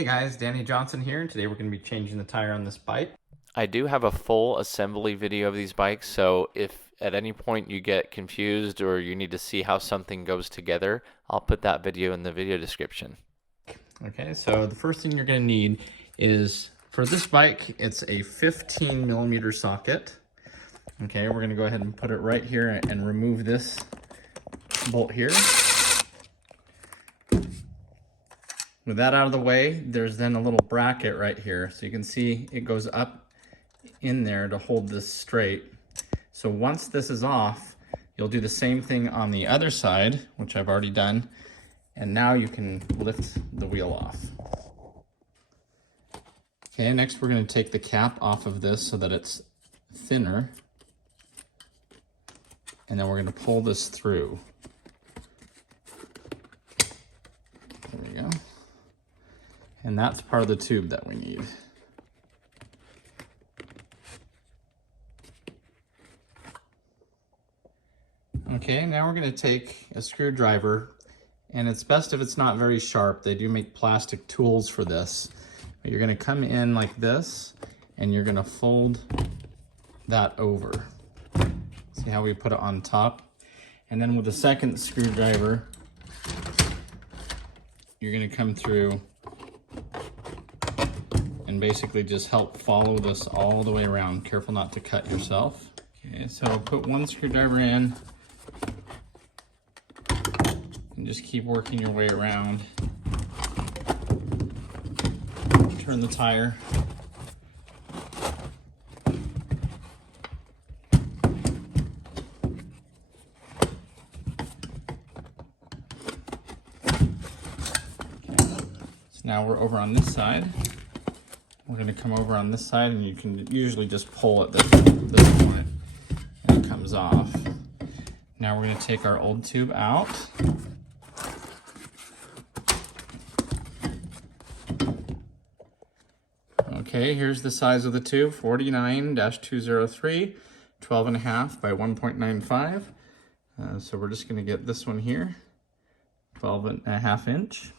Hey guys, Danny Johnson here, and today we're going to be changing the tire on this bike. I do have a full assembly video of these bikes, so if at any point you get confused or you need to see how something goes together, I'll put that video in the video description. Okay, so the first thing you're going to need is, for this bike, it's a 15 millimeter socket. Okay, we're going to go ahead and put it right here and remove this bolt here. With that out of the way, there's then a little bracket right here. So you can see it goes up in there to hold this straight. So once this is off, you'll do the same thing on the other side, which I've already done. And now you can lift the wheel off. Okay, next we're going to take the cap off of this so that it's thinner. And then we're going to pull this through. There we go. And that's part of the tube that we need. Okay, now we're going to take a screwdriver, and it's best if it's not very sharp. They do make plastic tools for this. But you're going to come in like this, and you're going to fold that over. See how we put it on top? And then with the second screwdriver, you're going to come through and basically just help follow this all the way around. Careful not to cut yourself. Okay, so put one screwdriver in and just keep working your way around. Turn the tire. Okay. So now we're over on this side. We're going to come over on this side, and you can usually just pull at this point and it comes off. Now we're going to take our old tube out. Okay, here's the size of the tube, 49-203, 12.5 by 1.95. So we're just going to get this one here, 12.5 inch.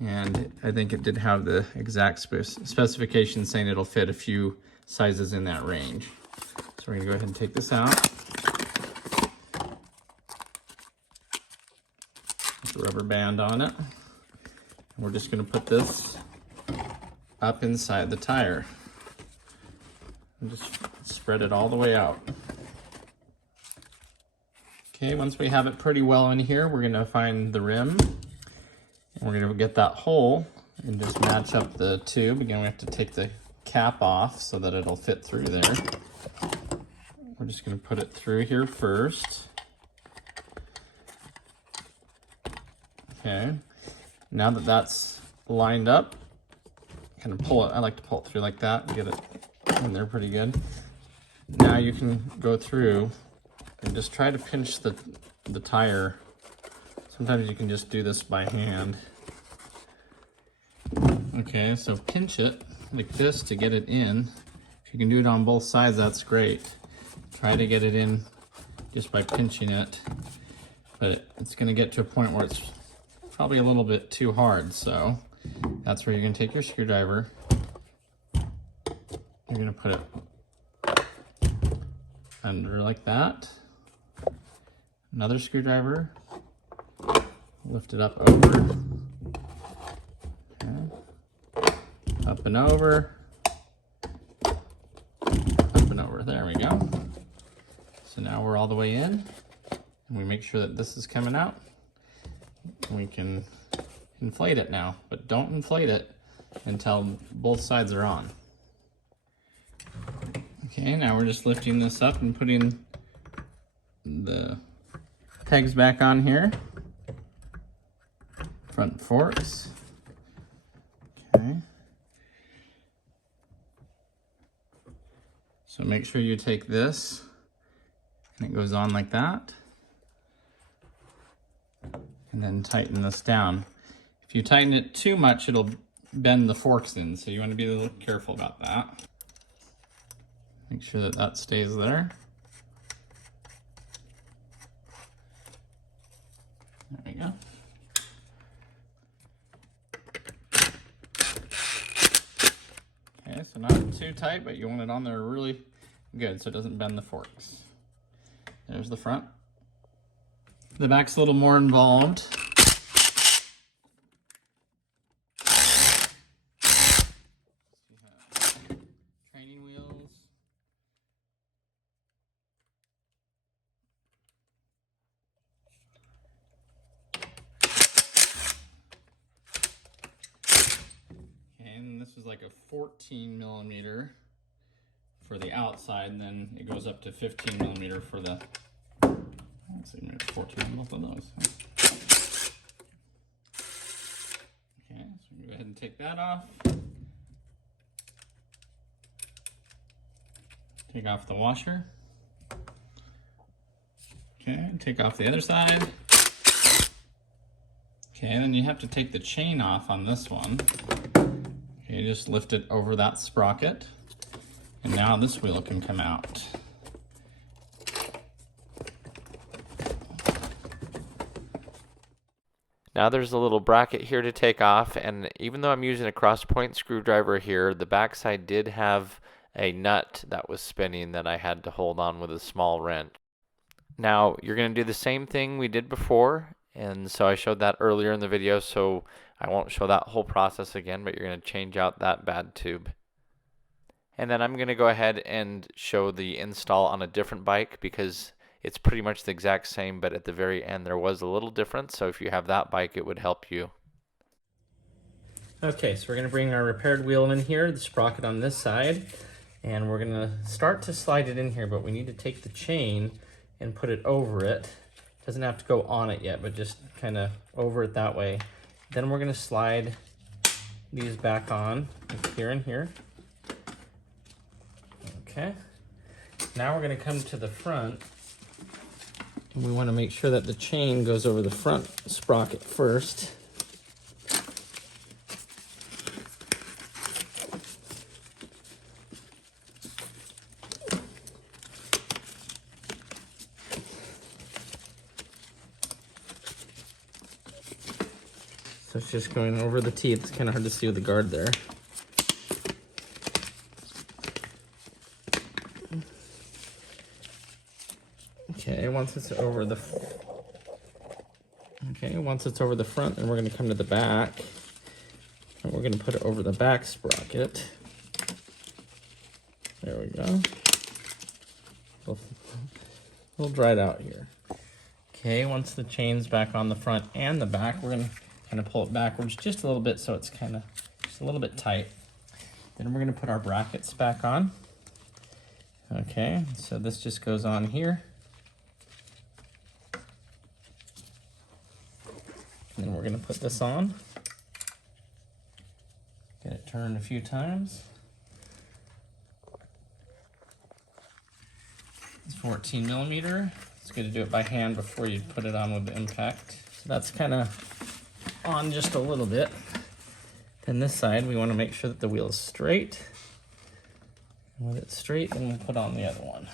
And I think it did have the exact specification saying it'll fit a few sizes in that range. So we're going to go ahead and take this out. Put the rubber band on it. And we're just going to put this up inside the tire. And just spread it all the way out. Okay, once we have it pretty well in here, we're going to find the rim. We're going to get that hole and just match up the tube. Again, we have to take the cap off so that it'll fit through there. We're just going to put it through here first. Okay, now that that's lined up, kind of pull it. I like to pull it through like that and get it in there pretty good. Now you can go through and just try to pinch the tire. Sometimes you can just do this by hand. Okay, so pinch it like this to get it in. If you can do it on both sides, that's great. Try to get it in just by pinching it. But it's going to get to a point where it's probably a little bit too hard. So that's where you're going to take your screwdriver. You're going to put it under like that. Another screwdriver. Lift it up over. Okay. Up and over. Up and over. There we go. So now we're all the way in. And we make sure that this is coming out. We can inflate it now, but don't inflate it until both sides are on. Okay, now we're just lifting this up and putting the pegs back on here. Front forks. Okay. So make sure you take this and it goes on like that. And then tighten this down. If you tighten it too much, it'll bend the forks in, so you want to be a little careful about that. Make sure that that stays there. There we go. Okay, so not too tight, but you want it on there really good so it doesn't bend the forks. There's the front. The back's a little more involved. Training wheels. And this is like a 14 millimeter for the outside, and then it goes up to 15 millimeter for the, actually maybe 14 on both of those. Okay, so we go ahead and take that off. Take off the washer. Okay, take off the other side. Okay, and then you have to take the chain off on this one. Okay, just lift it over that sprocket. And now this wheel can come out. Now there's a little bracket here to take off, and even though I'm using a cross-point screwdriver here, the backside did have a nut that was spinning that I had to hold on with a small wrench. Now you're going to do the same thing we did before, and so I showed that earlier in the video, so I won't show that whole process again, but you're going to change out that bad tube. And then I'm going to go ahead and show the install on a different bike because it's pretty much the exact same, but at the very end there was a little difference, so if you have that bike it would help you. Okay, so we're going to bring our repaired wheel in here, the sprocket on this side, and we're going to start to slide it in here, but we need to take the chain and put it over it. It doesn't have to go on it yet, but just kind of over it that way. Then we're going to slide these back on here and here. Okay, now we're going to come to the front, and we want to make sure that the chain goes over the front sprocket first. So it's just going over the teeth. It's kind of hard to see with the guard there. Okay, once it's over the front, then we're going to come to the back, and we're going to put it over the back sprocket. There we go. A little dried out here. Okay, once the chain's back on the front and the back, we're going to kind of pull it backwards just a little bit so it's kind of just a little bit tight. Then we're going to put our brackets back on. Okay, so this just goes on here. And then we're going to put this on. Get it turned a few times. It's 14 millimeter. It's good to do it by hand before you put it on with the impact. So that's kind of on just a little bit. Then this side, we want to make sure that the wheel is straight. And with it straight, then we'll put on the other one.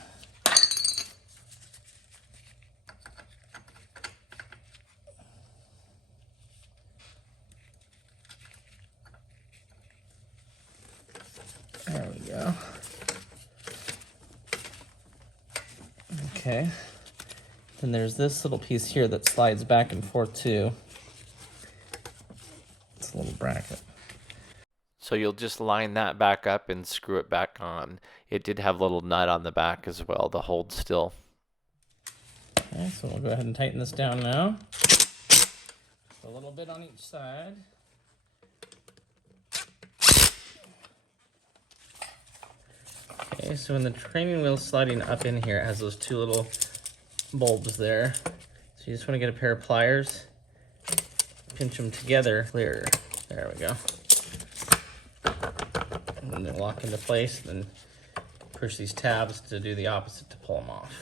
There we go. Okay. Then there's this little piece here that slides back and forth too. It's a little bracket. So you'll just line that back up and screw it back on. It did have a little nut on the back as well to hold still. Okay, so we'll go ahead and tighten this down now. Just a little bit on each side. Okay, so when the training wheel's sliding up in here, it has those two little bulbs there. So you just want to get a pair of pliers, pinch them together. There we go. And then they lock into place, and then push these tabs to do the opposite to pull them off.